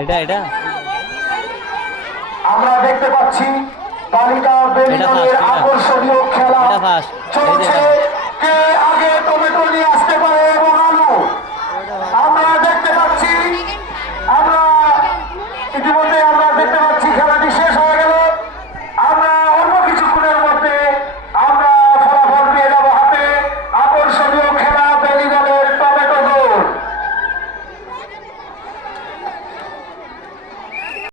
এটা এটা আমরা দেখতে পাচ্ছি বালিকা বেলিনের আকর্ষণীয় খেলা এটা ফার্স্ট চলছে।